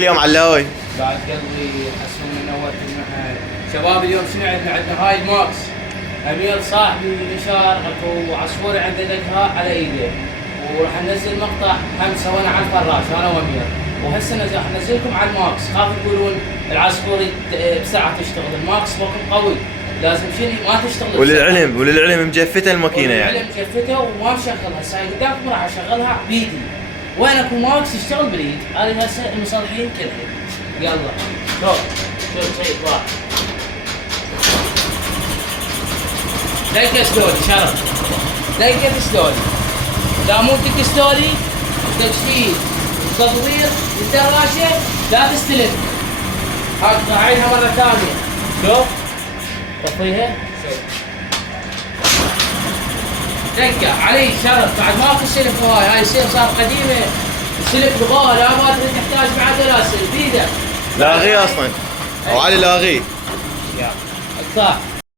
اليوم علاوي بعد قلبي حسون منور شباب. اليوم شنو عندنا هاي الماكس. امير صاحبي نشار اكو عصفوري عنده دقها على ايده، وراح ننزل مقطع هم سوينا على الفراش انا وامير، وهسه راح انزلكم على الماكس. خاف تقولون العصفوري بسرعه تشتغل، الماكس رقم قوي لازم شنو ما تشتغل. وللعلم مجفته الماكينه يعني. وللعلم مجفته وما مشغلها. هسه قدامكم راح اشغلها بيدي. وين اكو ماكس يشتغل باليد. هذه هسه المصلحين كلها. يلا شوف شيء واحد. دقة ستوري شرف. دقة ستوري. إذا مو دق ستوري تجفيف وتطوير الدراجة لا تستلم. أعيدها مرة ثانية. شوف طفيها. دقة علي شرف. بعد ماكو سلف هاي السلف صار قديمة. السلف لغوها لا ما تحتاج معدل سلف بيده. لاغيه اصلا. او علي لاغيه. يلا اقطع.